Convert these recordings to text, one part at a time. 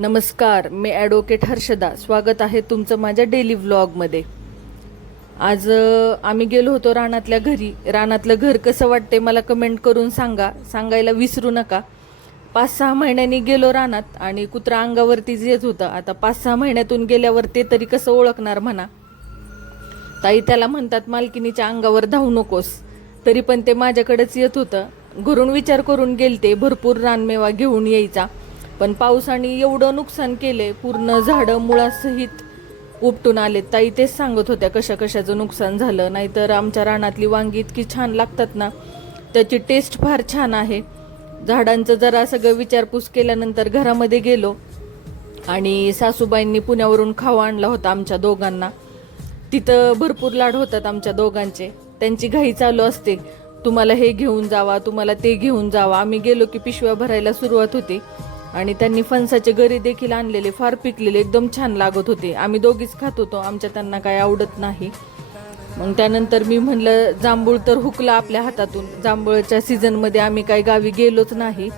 नमस्कार, मी ॲडव्होकेट हर्षदा. स्वागत आहे तुमचं माझ्या डेली व्लॉगमध्ये. आज आम्ही गेलो होतो रानातल्या घरी. रानातलं घर कसं वाटते मला कमेंट करून सांगायला विसरू नका. 5-6 महिन्यांनी गेलो रानात आणि कुत्रा अंगावरतीच येत होतं. आता 5-6 महिन्यातून गेल्यावर ते तरी कसं ओळखणार म्हणा. ताई त्याला म्हणतात मालकिनीच्या अंगावर धावू नकोस, तरी पण ते माझ्याकडेच येत होतं. घरून विचार करून गेलते भरपूर रानमेवा घेऊन यायचा, पण पावसाने एवढं नुकसान केले, पूर्ण झाडं मुळासहित उपटून आले. ताई तेच सांगत होत्या कशा कशाचं नुकसान झालं. नाहीतर आमच्या रानातली वांगी इतकी छान लागतात ना, त्याची टेस्ट फार छान आहे. झाडांचं जरा सगळं विचारपूस केल्यानंतर घरामध्ये गेलो आणि सासूबाईंनी पुण्यावरून खावा आणला होता आमच्या दोघांना. तिथं भरपूर लाड होतात आमच्या दोघांचे. त्यांची घाई चालू असते, तुम्हाला हे घेऊन जावा, तुम्हाला ते घेऊन जावा. आम्ही गेलो की पिशव्या भरायला सुरुवात होती आणि त्यांनी फणसाचे गरे देखील आणलेले, फार पिकलेले, एकदम छान लागत होते. आम्ही दोघीच खात होतो, आमच्या त्यांना काय आवडत नाही. मग त्यानंतर मी म्हणलं जांभूळ तर हुकला आपल्या हातातून. जांभूळच्या सीझनमध्ये आम्ही काही गावी गेलोच नाही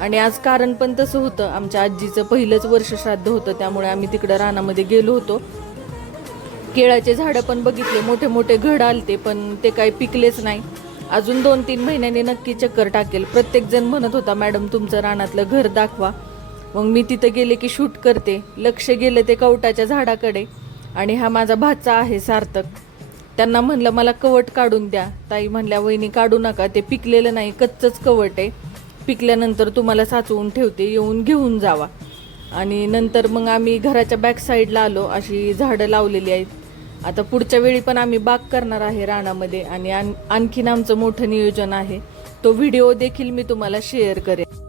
आणि आज कारण पण तसं होतं. आमच्या आजीचं पहिलंच वर्ष श्राद्ध होतं, त्यामुळे आम्ही तिकडं रानामध्ये गेलो होतो. केळाचे झाडं पण बघितले, मोठे मोठे घड आलते, पण ते काही पिकलेच नाही. अजून 2-3 महिन्यांनी नक्की चक्कर टाकेल. प्रत्येक जण म्हणत होता मॅडम तुमचं रानातलं घर दाखवा. मग मी तिथं गेले की शूट करते. लक्ष गेलं ते कवटाच्या झाडाकडे आणि हा माझा भाचा आहे सार्थक. त्यांना म्हणलं मला कवट काढून द्या. ताई म्हणल्या वहिनी काढू नका, ते पिकलेलं नाही, कच्चंच कवट आहे, पिकल्यानंतर तुम्हाला साचवून ठेवते, येऊन घेऊन जावा. आणि नंतर मग आम्ही घराच्या बॅक साईडला आलो. अशी झाडं लावलेली आहेत. आता पुढच्या वेळी पण आम्ही बाग करणार आहे रानामध्ये आणि आणखीन आमचं मोठं नियोजन आहे. तो व्हिडिओ देखील मी तुम्हाला शेअर करेन.